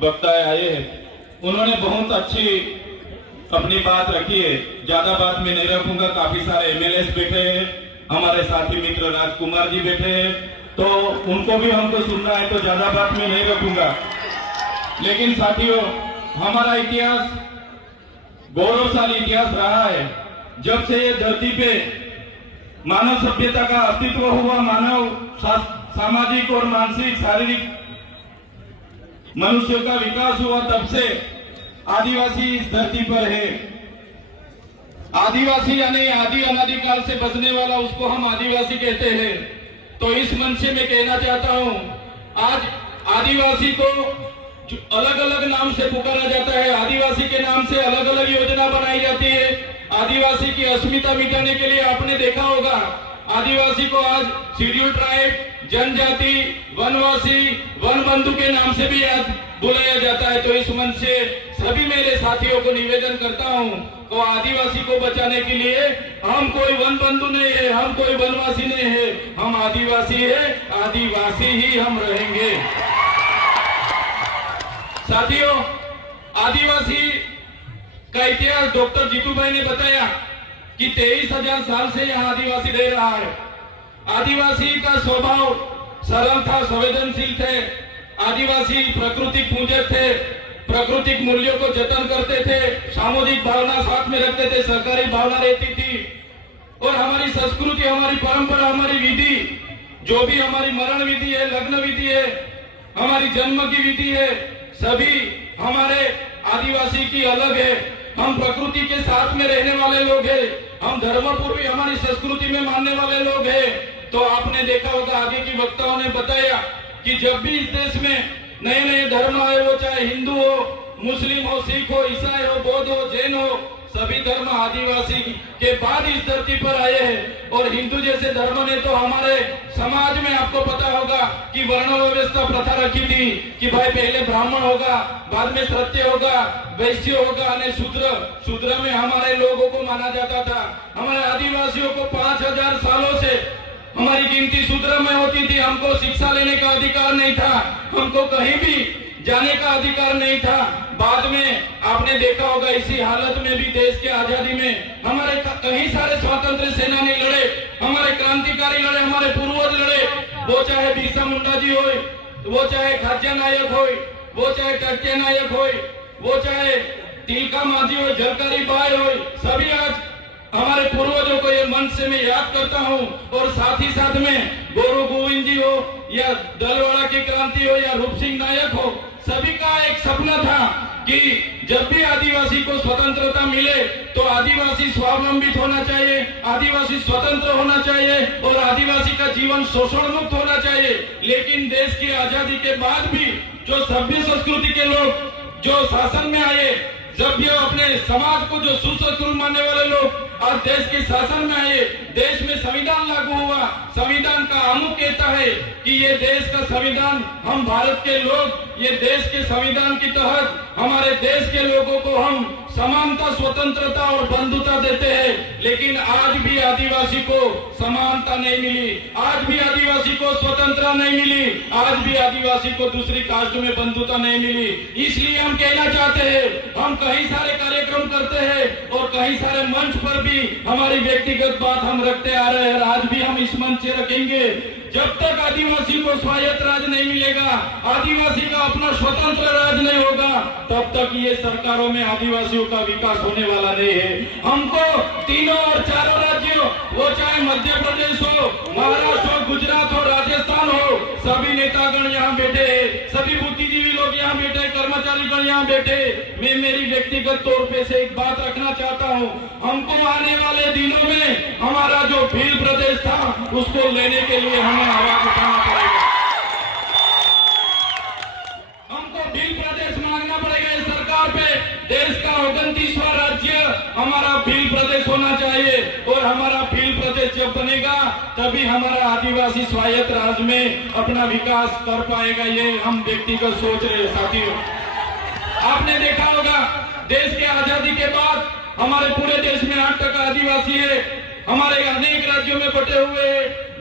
वक्ता आए हैं, उन्होंने बहुत अच्छी अपनी बात रखी है। ज्यादा बात मैं नहीं रखूंगा। काफी सारे एमएलए बैठे हैं, हमारे साथी मित्र राजकुमार जी बैठे हैं, तो उनको भी हमको सुनना है, तो ज्यादा बात मैं नहीं रखूंगा। लेकिन साथियों, हमारा इतिहास गौरवशाली इतिहास रहा है। जब से ये धरती पे मानव सभ्यता का अस्तित्व हुआ, मानव सामाजिक और मानसिक शारीरिक मनुष्यों का विकास हुआ, तब से आदिवासी इस धरती पर है। आदिवासी यानी आदि अनादिकाल से बसने वाला, उसको हम आदिवासी कहते हैं। तो इस मंच से मैं कहना चाहता हूं, आज आदिवासी को अलग अलग नाम से पुकारा जाता है, आदिवासी के नाम से अलग अलग योजना बनाई जाती है। आदिवासी की अस्मिता मिटाने के लिए आपने देखा होगा, आदिवासी को आज शेड्यूल ट्राइब, जनजाति, वनवासी, वन बंधु के नाम से भी याद बुलाया जाता है। तो इस मंच से सभी मेरे साथियों को निवेदन करता हूं, तो आदिवासी को बचाने के लिए हम कोई वन बंधु नहीं है, हम कोई वनवासी नहीं है, हम आदिवासी है, आदिवासी ही हम रहेंगे। साथियों, आदिवासी का इतिहास डॉक्टर जीतू भाई ने बताया कि 23,000 साल से यहाँ आदिवासी रह रहा है। आदिवासी का स्वभाव सरल था, संवेदनशील थे। आदिवासी प्राकृतिक पूजक थे, प्राकृतिक मूल्यों को जतन करते थे, सामुदायिक भावना साथ में रखते थे, सरकारी भावना रहती थी। और हमारी संस्कृति, हमारी परंपरा, हमारी विधि, जो भी हमारी मरण विधि है, लग्न विधि है, हमारी जन्म की विधि है, सभी हमारे आदिवासी की अलग है। हम प्रकृति के साथ में रहने वाले लोग हैं, हम धर्मपूर्वी हमारी संस्कृति में मानने वाले लोग हैं। तो आपने देखा होगा, आगे की वक्ताओं ने बताया कि जब भी इस देश में नए नए धर्म आए, वो चाहे हिंदू हो, मुस्लिम हो, सिख हो, ईसाई हो, बौद्ध हो, जैन हो, सभी धर्म आदिवासी के बाद इस धरती पर आए हैं। और हिंदू जैसे धर्म ने तो हमारे समाज में, आपको पता होगा कि वर्ण व्यवस्था प्रथा रखी थी कि भाई पहले ब्राह्मण होगा, बाद में क्षत्रिय होगा, वैश्य होगा, और शूद्र में हमारे लोगों को माना जाता था। हमारे आदिवासियों को 5,000 सालों से हमारी गिनती शूद्र में होती थी। हमको शिक्षा लेने का अधिकार नहीं था, हमको कहीं भी जाने का अधिकार नहीं था। बाद में आपने देखा होगा, इसी हालत में भी देश के आजादी में हमारे कई सारे स्वतंत्र सेनानी लड़े, हमारे क्रांतिकारी लड़े, हमारे पूर्वज लड़े। वो चाहे बिरसा मुंडा जी हो, वो चाहे खाज्या नायक हो, वो चाहे टक्के नायक हो, वो चाहे तिलका माझी हो, झलकारी बाई हो, सभी आज हमारे पूर्वजों को ये मंच से मैं याद करता हूँ। और साथ ही साथ में गोरू गोविंद जी हो, या दलवाड़ा की क्रांति हो, या रूप सिंह नायक हो, सभी का एक सपना था कि जब भी आदिवासी को स्वतंत्रता मिले तो आदिवासी स्वावलंबित होना चाहिए, आदिवासी स्वतंत्र होना चाहिए और आदिवासी का जीवन शोषण मुक्त होना चाहिए। लेकिन देश की आजादी के बाद भी जो सभ्य संस्कृति के लोग जो शासन में आए, जब ये अपने समाज को जो सुसंस्कृत मानने वाले लोग आज देश के शासन में आए, देश में संविधान लागू हुआ। संविधान का आमुख कहता है कि ये देश का संविधान, हम भारत के लोग ये देश के संविधान के तहत हमारे देश के लोगों को हम समानता, स्वतंत्रता और बंधुता देते हैं। लेकिन आज भी आदिवासी को समानता नहीं मिली, आज भी आदिवासी को स्वतंत्रता नहीं मिली, आज भी आदिवासी को दूसरी कास्ट में बंधुता नहीं मिली। इसलिए हम कहना चाहते हैं, हम कई सारे कार्यक्रम करते हैं और कई सारे मंच पर भी हमारी व्यक्तिगत बात हम रखते आ रहे हैं, आज भी हम इस मंच से रखेंगे। जब तक आदिवासी को स्वायत्त राज नहीं मिलेगा, आदिवासी का अपना स्वतंत्र राज नहीं होगा, तब तक ये सरकारों में आदिवासियों का विकास होने वाला नहीं है। हमको तीनों और चारों राज्यों, वो चाहे मध्य प्रदेश हो, महाराष्ट्र हो, गुजरात हो, राजस्थान हो, सभी नेतागण यहाँ बैठे हैं, सभी बुद्धिजीवी लोग यहाँ बैठे, कर्मचारीगण यहाँ बैठे। मैं मेरी व्यक्तिगत तौर पे से एक बात रखना चाहता हूँ, हमको आने वाले दिनों में हमारा जो भील प्रदेश था उसको लेने के लिए हमें आवाज उठाना पड़ेगा। हमको भील प्रदेश मांगना पड़ेगा इस सरकार पे। देश का 29वां राज्य हमारा भील प्रदेश होना चाहिए और हमारा भील प्रदेश जब बनेगा तभी हमारा आदिवासी स्वायत्त राज्य में अपना विकास कर पाएगा। ये हम व्यक्तिगत सोच रहे साथियों। आपने देखा होगा, देश के आजादी के बाद हमारे पूरे देश में 8% आदिवासी है, हमारे अनेक राज्यों में बटे हुए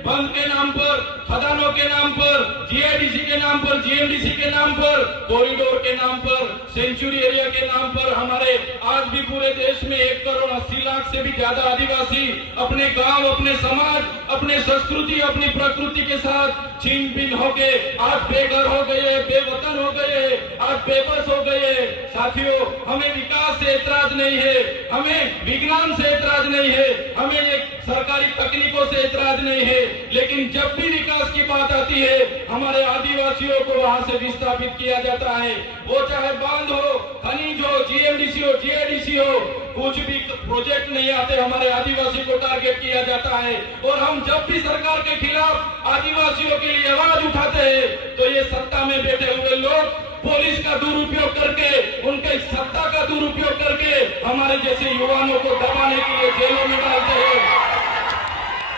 बंद के नाम पर, खदानों के नाम पर, जीआईडीसी के नाम पर, जीएमडीसी के नाम पर, कॉरिडोर के नाम पर, सेंचुरी एरिया के नाम पर हमारे आज भी पूरे देश में 1,80,00,000 से भी ज्यादा आदिवासी अपने गांव, अपने समाज, अपने संस्कृति, अपनी प्रकृति के साथ छीन बीन होके आज बेघर हो गए, बेवतन हो गए, आज बेबस हो गए। साथियों, हमें विकास से एतराज नहीं है, हमें विज्ञान से एतराज नहीं है, हमें एक सरकारी तकनीकों से एतराज नहीं है, लेकिन जब भी विकास की बात आती है हमारे आदिवासियों को वहां से विस्थापित किया जाता है। वो चाहे बांध हो, खनिज हो, जीएमडीसी हो, जीआईडीसी हो, कुछ भी प्रोजेक्ट नहीं आते हमारे आदिवासी को टारगेट किया जाता है। और हम जब भी सरकार के खिलाफ आदिवासियों के लिए आवाज उठाते हैं तो ये सत्ता में बैठे हुए लोग पुलिस का दुरुपयोग करके, उनके सत्ता का दुरुपयोग करके हमारे जैसे युवाओं को दबाने के लिए जेलों में डालते हैं।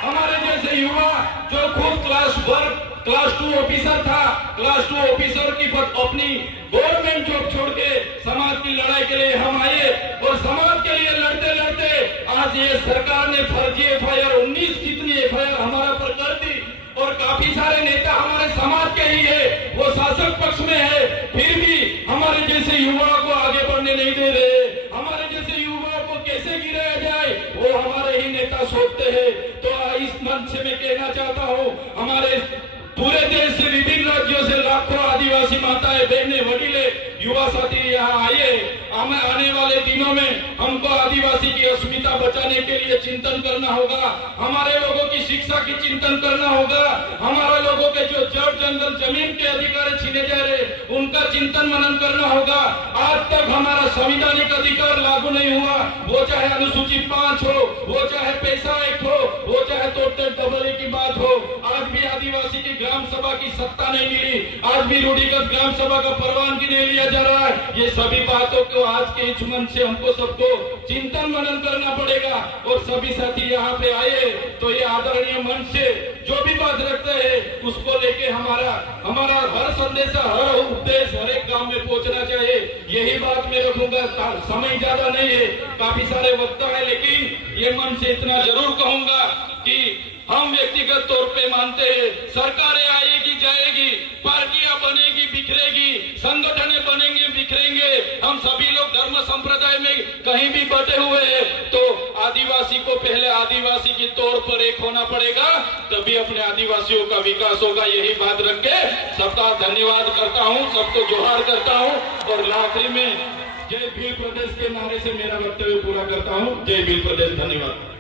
हमारे जैसे युवा जो खुद क्लास 2 ऑफिसर था, क्लास 2 ऑफिसर की अपनी गवर्नमेंट जॉब छोड़ के समाज की लड़ाई के लिए हम आए और समाज के लिए लड़ते लड़ते आज ये सरकार ने फर्जी एफआईआर 19 कितनी एफआईआर हमारे पर कर दी और काफी सारे नेता हमारे समाज के ही है, वो शासक पक्ष में है, फिर भी हमारे जैसे युवाओं को आगे बढ़ने नहीं दे रहे। हमारे जैसे युवाओं को कैसे गिराया जाए वो हमारे ही नेता सोचते हैं। तो इस मंच से मैं कहना चाहता हूँ, हमारे पूरे देश से विभिन्न राज्यों से लाखों आदिवासी माताएं, बहनें, वडीले, युवा साथी यहाँ आए। हमें आने वाले दिनों में हमको आदिवासी की अस्मिता बचाने के लिए चिंतन करना होगा, हमारे लोगों की शिक्षा की चिंतन करना होगा, हमारे लोगों के जो जड़ जंगल जमीन के अधिकार छीने जा रहे उनका चिंतन मनन करना होगा। आज तक हमारा संवैधानिक अधिकार लागू नहीं हुआ, वो चाहे अनुसूचित 5 हो, वो चाहे पैसा एक्ट हो, वो चाहे तोड़ते डबली की बात हो। आज भी आदिवासी की ग्राम सभा की सत्ता नहीं मिली, आज भी रूढ़िगत ग्राम सभा का परवानगी नहीं लिया जा रहा है। ये सभी बातों को आज के इस मंच से हमको सबको चिंतन मनन करना पड़ेगा। और सभी साथी यहाँ पे आए तो ये आदरणीय मंच से जो भी बात रखते हैं उसको लेके हमारा हर संदेश, हर उपदेश हर एक गांव में पहुंचना चाहिए। यही बात मैं रखूंगा। समय ज्यादा नहीं है, काफी सारे वक्ता है, लेकिन ये मंच से इतना जरूर कहूंगा कि हम व्यक्तिगत तौर पे मानते हैं सरकारें आएगी जाएगी, पार्टियां बनेगी बिखरेगी, संगठनें बनेंगे बिखरेंगे, हम सभी लोग धर्म संप्रदाय में कहीं भी बटे हुए हैं, तो आदिवासी को पहले आदिवासी की तौर पर एक होना पड़ेगा, तभी अपने आदिवासियों का विकास होगा। यही बात रख के सबका धन्यवाद करता हूँ, सबको जोहार करता हूँ और आखिरी में जय भील प्रदेश के नारे से मेरा वक्तव्य पूरा करता हूँ। जय भील प्रदेश, धन्यवाद।